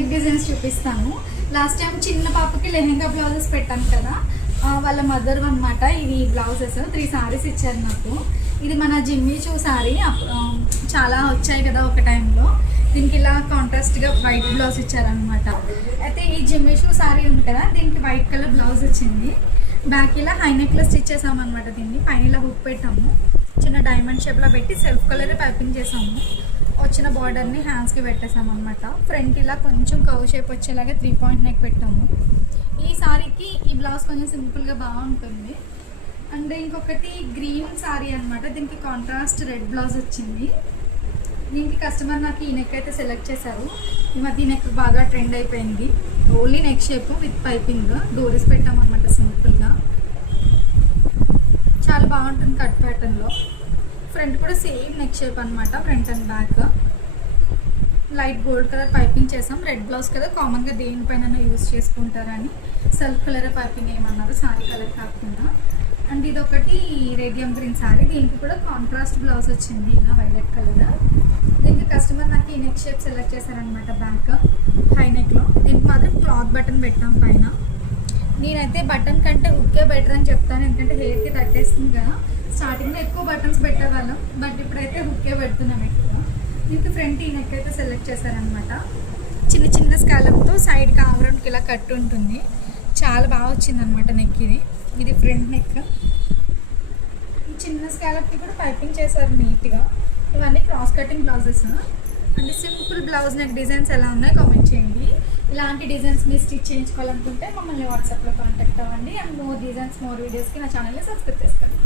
Neck designs చూపిస్తాను. Last time చిన్న పాపకి లెహెంగా బ్లౌజెస్ పెట్టాను కదా, వాళ్ళ మదర్ అనమాట. ఇవి బ్లౌజెస్ 3 సారీస్ ఇచ్చారు నాకు. ఇది మన జిమ్మి చూ సారీ చాలా వచ్చాయి కదా ఒక టైంలో. దీనికి ఇలా కాంట్రాస్ట్గా వైట్ బ్లౌజ్ ఇచ్చారనమాట. అయితే ఈ జిమ్మి షూ సారీ ఉంది కదా, దీనికి వైట్ కలర్ బ్లౌజ్ వచ్చింది. బ్యాక్ ఇలా హై నెక్లో స్టిచ్ చేసామన్నమాట. దీన్ని పైన ఇలా హుక్ పెట్టాము, చిన్న డైమండ్ షేప్లో పెట్టి సెల్ఫ్ కలర్ పైపింగ్ చేసాము. వచ్చిన బార్డర్ని హ్యాండ్స్కి పెట్టేసాము అనమాట. ఫ్రంట్ ఇలా కొంచెం కర్వ్ షేప్ వచ్చేలాగా 3 పాయింట్ నెక్ పెట్టాము. ఈ సారీకి ఈ బ్లౌజ్ కొంచెం సింపుల్గా బాగుంటుంది. అండ్ ఇంకొకటి గ్రీన్ సారీ అనమాట. దీనికి కాంట్రాస్ట్ రెడ్ బ్లౌజ్ వచ్చింది. దీనికి కస్టమర్ నాకు ఈ నెక్ అయితే సెలెక్ట్ చేశారు. ఈ మధ్య నెక్ బాగా ట్రెండ్ అయిపోయింది. Only neck shape with piping, డోరీస్ పెట్టామన్నమాట సింపుల్గా. చాలా బాగుంటుంది కట్ ప్యాటర్న్లో. ఫ్రంట్ కూడా సేమ్ నెక్ షేప్ అనమాట, front and back. Light gold colour piping చేసాం. రెడ్ బ్లౌజ్ కదా, కామన్గా దేనిపైన యూజ్ చేసుకుంటారని సెల్ఫ్ కలర్ పైపింగ్ ఏమన్నారు, సారీ కలర్ కాకుండా. అండ్ ఇదొకటి రేడియం గ్రీన్ సారీ. దీనికి కూడా కాంట్రాస్ట్ బ్లౌజ్ వచ్చింది ఇలా వైలెట్ కలర్. దీనికి కస్టమర్ నాకు ఈ నెక్ షేప్ సెలెక్ట్ చేశారనమాట, బ్యాక్ హై నెక్లో. దీనికి మాత్రం క్లాత్ బటన్ పెట్టాం పైన. నేనైతే బటన్ కంటే హుక్కే బెటర్ అని చెప్తాను, ఎందుకంటే హెయిర్కి తట్టేస్తుంది కదా. స్టార్టింగ్లో ఎక్కువ బటన్స్ పెట్టేవాళ్ళం, బట్ ఇప్పుడైతే హుక్కే పెడుతున్నాం ఎక్కువ. దీనికి ఫ్రంట్ ఈ నెక్ అయితే సెలెక్ట్ చేశారనమాట. చిన్న చిన్న స్కాలప్తో సైడ్కి ఆమ్రౌండ్కి ఇలా కట్ ఉంటుంది. చాలా బాగా వచ్చింది అనమాట నెక్. ఇది ఫ్రంట్ నెక్. ఈ చిన్న స్కాలప్కి కూడా పైపింగ్ చేశారు నీట్గా. ఇవన్నీ cross cutting blouses. And simple blouse neck designs ఎలా ఉన్నాయో కామెంట్ చేయండి. ఇలాంటి డిజైన్స్ మీరు స్టిచ్ చేయించుకోవాలనుకుంటే మమ్మల్ని వాట్సాప్లో కాంటాక్ట్ అవ్వండి. అండ్ మోర్ డిజైన్స్, మోర్ వీడియోస్కి నా ఛానల్ని సబ్స్క్రైబ్ చేసుకోండి.